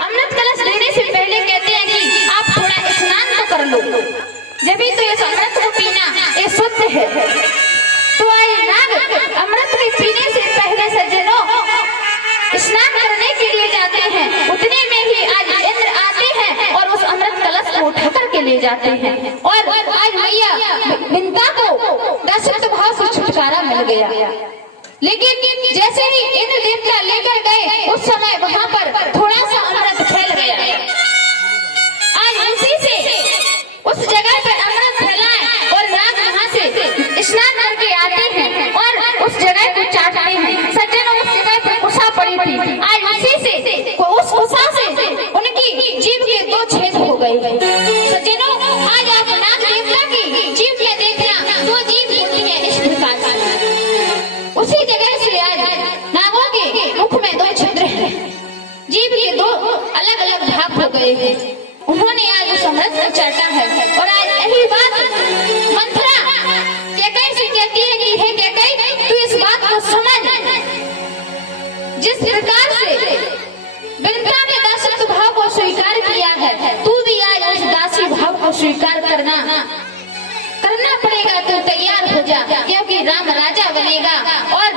अमृत कलश देने से पहले कहते हैं कि आप थोड़ा स्नान तो कर लो, जब भी तो इस अमृत को पीना ये शुद्ध है। तो आए नाग अमृत के पीने से पहले सज्जनों स्नान करने के लिए जाते हैं। उतने में ही आज इंद्र आते हैं और उस अमृत कलश को उठा करके ले जाते हैं और आज मैया विंता को दासत्व भाव से छुटकारा मिल गया। लेकिन जैसे ही इंद्र देवता लेकर गए उस समय वहां पर थोड़ा सा अमृत फैल गया। आज उसी से उस जगह पर अमृत फैलाए और नाग वहां से स्नान करके आते हैं और उस जगह को चाटते हैं। सज्जनों उस जगह पर कुशा पड़ी थी, आज उसी से उस कुशा से उनकी जीभ के 2 छेद हो गए। सज्जनों आज आप नाग देवता की जीभ में देखना 2 जीभ होती है इस प्रकार से। उसी जगह से आज नागों के मुख में 2 छिद्र हैं, जीभ के 2 अलग अलग भाग हो गए हैं। उन्होंने आज उस अमृत को चाटा है और आज यही बात मंत्रा कैकई से कहती है कि हे कैकई तू इस बात को समझ, जिस प्रकार से विंता ने दासत्व भाव को स्वीकार किया है तू भी आज उस दासी भाव को स्वीकार करना पड़ेगा। तू तैयार हो जा, क्योंकि राम राजा बनेगा और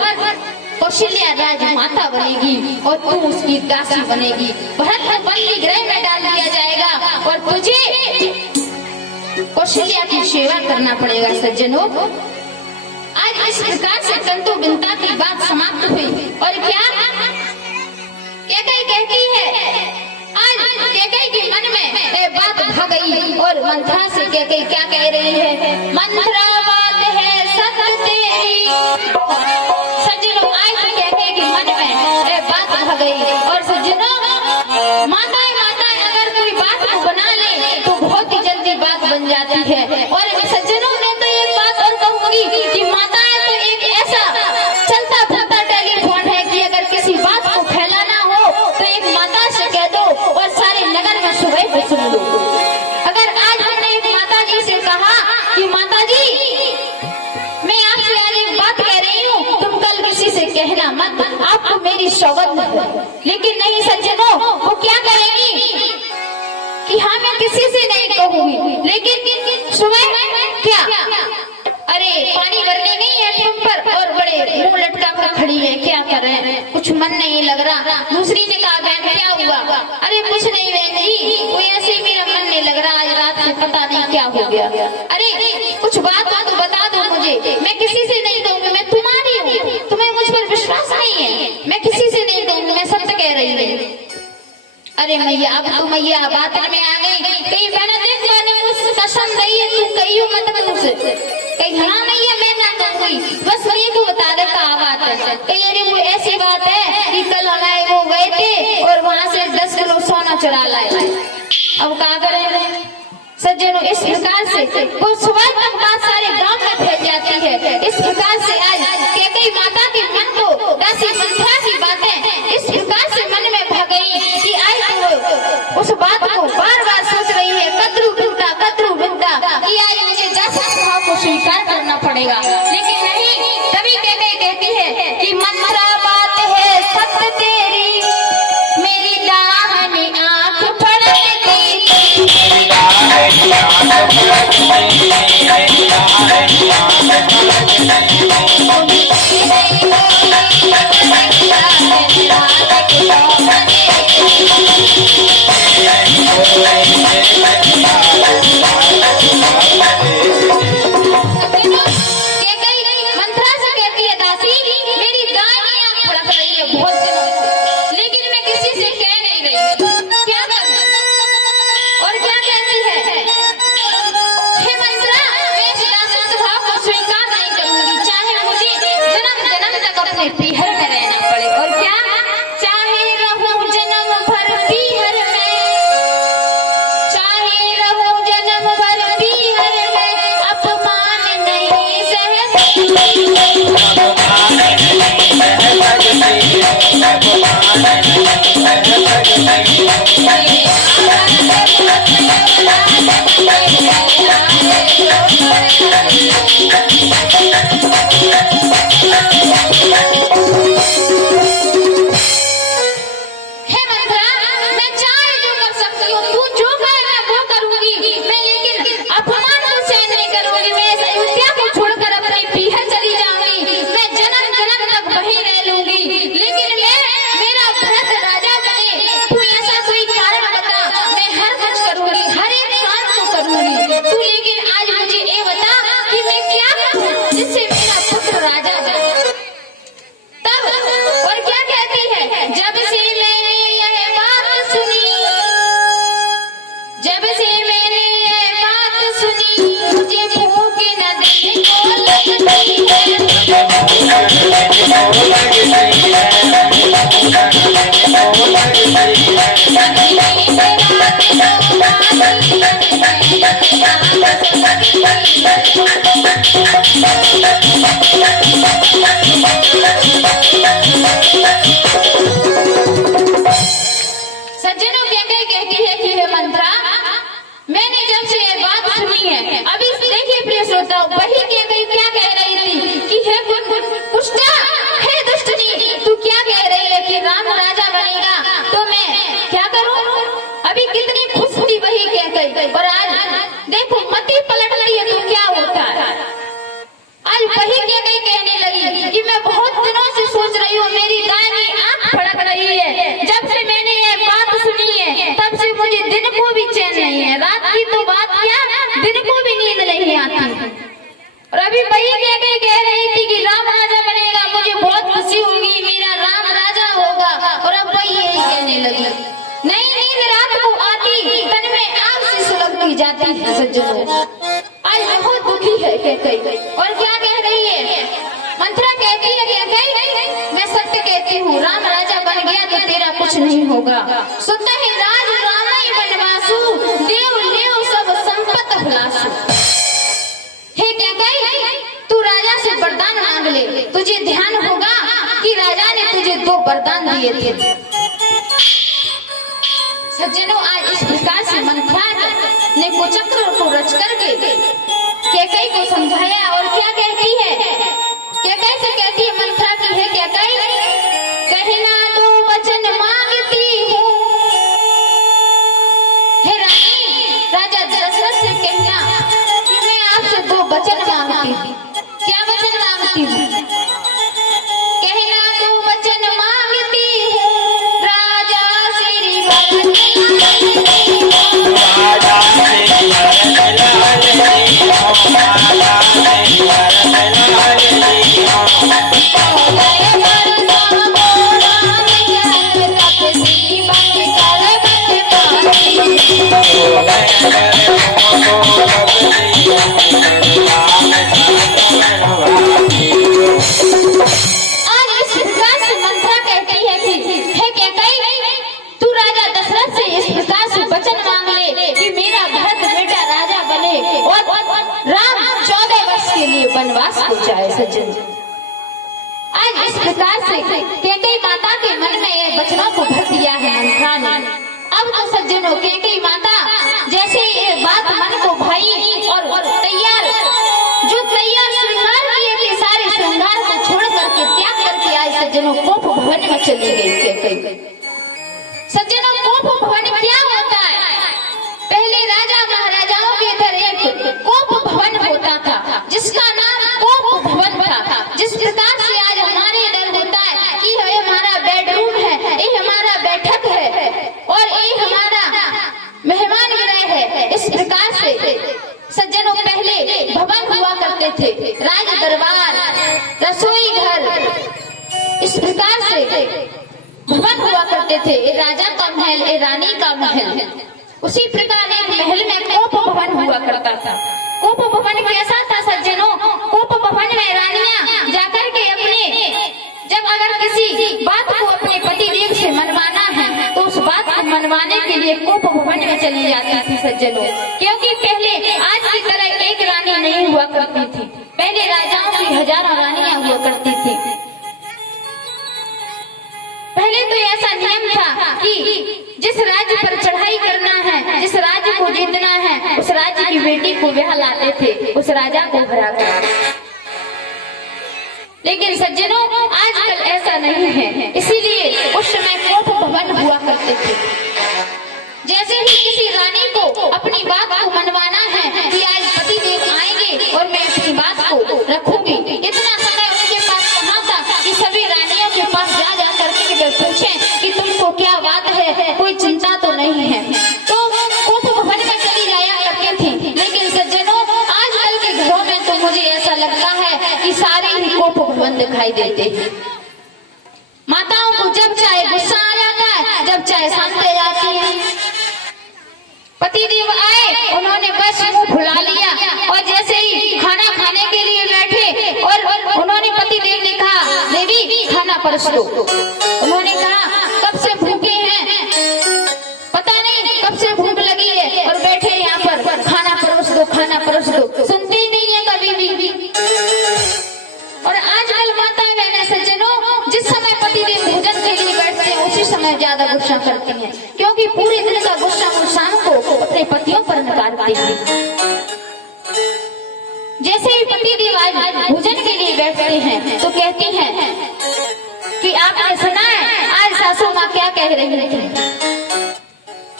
कौशल्या राजमाता बनेगी और तू उसकी दासी बनेगी। भरत को बंदी गृह में डाल दिया जाएगा और तुझे कौशल्या की सेवा करना पड़ेगा। सज्जनों आज इस प्रकार से तंतु विंता की बात समाप्त हुई और क्या कैकई कहती है, आज कैकई के मन में बात भा गई और मंत्रा से कैकई क्या कह रही है, मंत्रा बात है सत्य तेरी। सज्जनों आज कैकई के मन में बात भा गई और सज्जनों माताएं अगर कोई बात को बना ले तो बहुत ही जल्दी बात बन जाती है। और सज्जनों ने तो एक बात और कहूंगी कि माताएं तो एक ऐसा चलता फिरता टेलीफोन है कि अगर किसी बात को फैलाना हो तो एक माता से कह दो और सारे नगर में सुबह पे सुन लो। अगर आज हमने एक माता जी से कहा कि माता जी मैं आपसे आज एक बात कह रही हूँ, तुम कल किसी से कहना मत, आपको मेरी सौगंध है। लेकिन नहीं सज्जनों वो क्या कहेगी कि हाँ मैं किसी से नहीं कहूंगी, लेकिन सुबह क्या अरे पानी भरने गई है तुम पर और बड़े मुंह लटका कर खड़ी है, क्या कर रहे हैं, कुछ मन नहीं लग रहा। दूसरी ने कहा बहन क्या हुआ, अरे कुछ नहीं बहन जी कोई ऐसे मेरा मन नहीं लग रहा, आज रात से पता नहीं क्या हो गया। अरे कुछ बात हो तो बता दो मुझे, मैं किसी से नहीं कहूंगी, मैं तुम्हारी हूँ, तुम्हें मुझ पर विश्वास नहीं है, मैं किसी से नहीं कहूंगी, मैं सत्य कह रही हूँ। अरे मैया अब तो मैया बात में आ गई, कहीं बेनतीन मैंने मुझसे कसम दी है तू कही हो मत मुझसे, कहीं हाँ मैया मैं ना कहूंगी, बस मेरे को बता दे क्या बात है। कहीं अरे वो ऐसी बात है कि कल हमारे वो गए थे और वहां से 10 किलो सोना चुरा लाए, अब क्या करें। सज्जनों इस प्रकार से वो सुबह तक बात सारे गांव में फैल जाती है। इस प्रकार से आज कैकई माता के मन को दासी मंत्रा की बातें इस प्रकार से मन में भा गई कि आज वो उस बात को बार बार सोच रही है, कद्रू विंता कि आज मुझे दासत्व भाव को स्वीकार करना पड़ेगा। लेकिन नहीं, तभी कैकई कहती है कि मंत्रा बात है सत्य तेरी, मेरी दाहिनी आंख फड़कती मंत्रा से कहती है दासी मेरी दाहिनी आंख फड़क रही है बहुत दिनों से, लेकिन मैं किसी से कह नहीं रही, क्या करूं। और क्या कहती है, हे मंत्रा मैं इस दासत्व भाव को स्वीकार नहीं करूंगी, चाहे मुझे जन्म तक अपने पीहर में रहना पड़े। और क्या चाहे रहूं जन्म भर पीहर में, चाहे रहूं जन्म भर पीहर में, अपमान नहीं सह हे मंत्रा मैं सज्जनों कैकेयी कहती है कि हे मंत्रा, मैंने जब से ये बात सुनी है, अभी देखिए प्रिय श्रोताओ, वही कैकेयी क्या कह रही थी कि हे कुष्टा, हे दुष्टनी, तू क्या कह रही है कि राम राजा बनेगा तो मैं क्या करूं? अभी कितनी खुश थी वही कैकेयी, और आज देखो मति पलट रही है तो क्या होता है। आज वही कैकेयी कहने लगी कि मैं बहुत दिनों से सोच रही हूँ, मेरी दाहिनी आंख फड़क रही है, जब से मैंने ये बात सुनी है तब से मुझे दिन को भी चैन नहीं है, रात की तो बात क्या, दिन को भी नींद नहीं आती। और अभी वही कैकेयी कह रही थी कि राम राजा बनेगा, मुझे बहुत खुशी होगी, मेरा राम राजा होगा, और अब वही यही कहने लगी। नई नींद रात को आती, तन में आग से सुलगती जाती है। सज्जनों आज बहुत दुखी है कैकेयी, और क्या कह रही है? मंत्रा कहती है कैकेयी, मैं सत्य कहती हूँ, राम राजा बन गया तो तेरा कुछ नहीं होगा। सुनता है राज रामाई बनवासु, देव लेव सब संपत हुलासु। हे कैकेयी, तू राजा से वरदान मांग ले, तुझे ध्यान होगा कि राजा ने तुझे 2 वरदान दिए थे। सज्जनों आज इस प्रकार से मंत्रा ने कुचक्र को रच करके कैकेयी को समझाया, और क्या कहती है? कैकेयी से कहती है मंत्रा की, है कैकेयी, कहना 2 वचन मांगती हूँ। हे रानी, राजा दशरथ से कहना कि मैं आपसे 2 वचन मांगती हूँ। क्या वचन मांगती हूँ? कहना 2 वचन मांगती हूँ, राजा श्री वनवास को जाए। सज्जन आज इस प्रकार से कैकेयी माता के मन में ये वचनों को भर दिया है मंत्रा ने। अब तो सज्जनों कैकेयी माता जैसे ये बात मन को भाई और तैयार श्रृंगार किए थे, सारे श्रृंगार को छोड़ करके त्याग करके आज सज्जनों कोप भवन में चली गई कैकेयी। सज्जनों कोप भवन क्या होता है? पहले राजा महाराजाओं के इधर एक कोप भवन होता था जिसका नाम कोप भवन था। जिस प्रकार से आज हमारे इधर होता है कि ये हमारा बेडरूम है, ये हमारा बैठक है और ये हमारा मेहमान गृह है, इस प्रकार से सज्जनों पहले भवन हुआ करते थे, राज दरबार, रसोई घर, इस प्रकार से भवन हुआ करते थे। ये राजा का महल, ये रानी का महल। उसी प्रकार एक महल में कोप भवन हुआ करता था। कोप भवन कैसा था सज्जनों? कोप भवन में रानियां जाकर के अपने जब अगर किसी बात को अपने पति देव से मनवाना है तो उस बात को मनवाने के लिए कोप भवन में चली जाती थी सज्जनों। क्योंकि पहले आज की तरह एक रानी नहीं हुआ करती थी, पहले राजाओं की हजारों रानियां हुआ करती थी। पहले तो ऐसा नियम था कि जिस राज्य पर चढ़ाई करना है, जिस राज्य को जीतना है, उस राज्य की बेटी को ब्याह लाते थे, उस राजा को हरा कर। लेकिन सज्जनों आजकल ऐसा नहीं है, इसीलिए उस समय कोप भवन हुआ करते थे। जैसे ही किसी रानी को अपनी बात को मनवाना है कि आज पति देव आएंगे और मैं अपनी बात को रखूंगी, इतना समय उनके पास कहाँ था कि सभी रानियों के पास जा करके पूछें कि तुमको क्या बात है, कोई चिंता तो नहीं है, तो कोप भवन में चली जाया करती थी। लेकिन सज्जनों आजकल के घरों में तो मुझे ऐसा लगता है कि सारे ही कोप भवन दिखाई देते हैं। माताओं को जब चाहे गुस्सा आ जाता है, जब चाहे शांत रह जाती है। पति देव आए, उन्होंने बस मुंह फुला लिया और जैसे ही खाना खाने के लिए बैठे और उन्होंने पति देव ने कहा देवी खाना परस दो। उन्होंने कहा कब से भूखे हैं, पता नहीं कब से भूख लगी है और बैठे यहाँ पर, खाना परस दो, खाना परस दो। सुनते ही नहीं है कभी भी। और आजकल माताएं बहनें सज्जनों, जिस समय पतिदेव भोजन के लिए बैठते हैं उसी समय ज्यादा गुस्सा करती हैं, क्योंकि पूरे दिन का गुस्सा वो शाम को अपने पतियों पर निकालते हैं। जैसे ही पतिदेव आज भोजन के लिए बैठते हैं तो कहती हैं कि आपने सुना है आज सासू माँ क्या कह रही थी,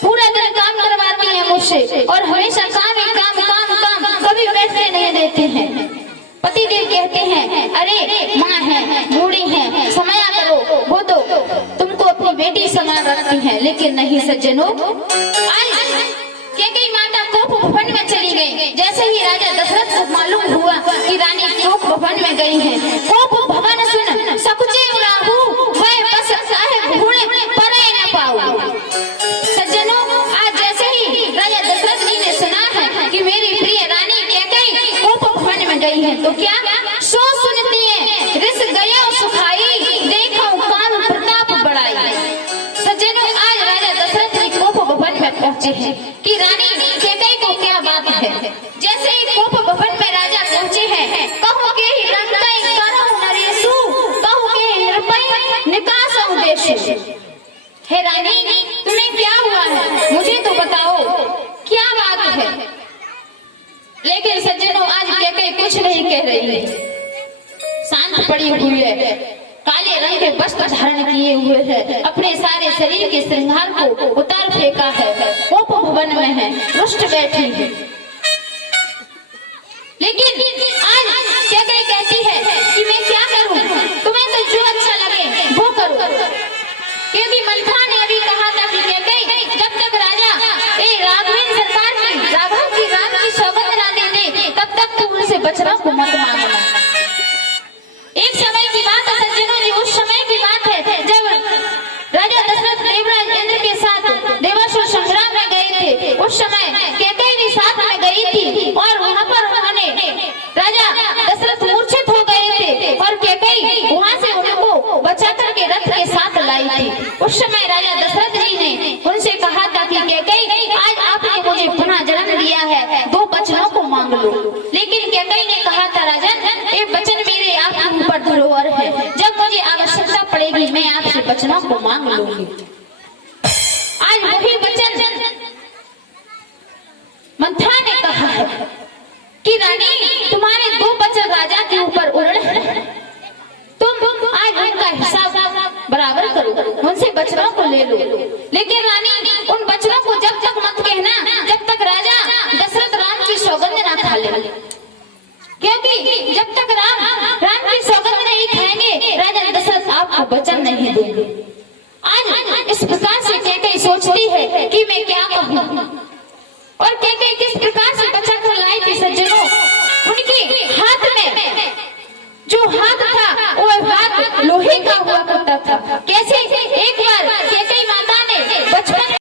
पूरा दिन काम करवाती है मुझसे और हमेशा काम ही काम काम काम, कभी बैठने नहीं देते हैं। पतिदेव कहते हैं अरे माँ है, बूढ़ी है, समाया करो, वो तो तुमको अपनी बेटी समान रखती है। लेकिन नहीं सज्जनों, आज कैकेयी माता कोप भवन में चली गई। जैसे ही राजा दशरथ को मालूम हुआ कि रानी कोप भवन में गई है, कोप भवन सुन सकुचे राहु, वह बस साहेब घोड़े परे न पाऊ। सज्जनों, आज जैसे ही राजा दशरथ जी ने सुना है कि मेरी प्रिय रानी कैकेयी कोप भवन में गई है, तो क्या सो सुनती है रिस गया सुखाई, देखो काम प्रताप बढ़ाई। सज्जनों, आज राजा दशरथ जी कोप भवन में पहुंचे हैं कि रानी कैकेयी को क्या बात है। जैसे ही कोप भवन में राजा पहुंचे हैं, कहूँ के ही रंगई करो नरेशु, कहूँ के ही नृपय निकासो देशु। हे रानी, तुम्हें क्या हुआ है, मुझे तो बताओ क्या बात है। लेकिन सज्जनों, आज कैकेयी कुछ नहीं कह रही है, शांत पड़ी हुई है, काले रंग के वस्त्र धारण किए हुए है, अपने सारे शरीर के श्रृंगार को उतार फेंका है, कोप भवन में है, रुष्ट बैठी है। लेकिन आज कैकेयी कहती है कि मैं क्या करूं, तुम्हें तो जो अच्छा लगे वो करो। क्योंकि मंथरा ने अभी कहा था कि कैकेयी जब तक राजा राघवेंद्र सरकार की, राघव की राम की सौगंध ना दे दे तब तक तू उनसे बचना को मत मांगना। एक समय की बात है सज्जनों जी, उस समय की बात है जब राजा दशरथ देवराज इंद्र के साथ देवासुर संग्राम में गए थे। उस समय कैकेयी भी साथ में गई थी और वहाँ पर उन्होंने राजा दशरथ मूर्छित हो गए थे और कैकेयी वहाँ से उनको बचा करके रथ के साथ लाई थी। उस समय राजा दशरथ जी ने उनसे कहा था कि कैकेयी आज आपने मुझे पुनः जन्म दिया है, 2 वचनों को मांग लो। लेकिन कैकेयी ने कहा था राजन, ये वचन मेरे आपके ऊपर धरोहर है, जब मुझे आवश्यकता पड़ेगी मैं आपसे वचनों को मांग लूंगी। आज वही वचन मंथरा ने कहा है कि रानी तुम्हारे 2 वचन राजा के ऊपर उड़ है, तुम आज उनका हिसाब बराबर करो, उनसे वचनों को ले लो। लेकिन रानी उन वचनों को जब तक मत कहना जब तक राजा दशरथ राम की सौगंध ना खा ले, क्योंकि जब तक राम की सौगंध नहीं खाएंगे राजा दशरथ आपको वचन नहीं देंगे। आज इस प्रकार से कैकेयी सोचती है कि मैं क्या कहूँ, और कैकेयी किस प्रकार से बचा कर लाई थी सज्जनों। उनके हाथ में जो हाथ था वो हाथ लोहे का हुआ करता था।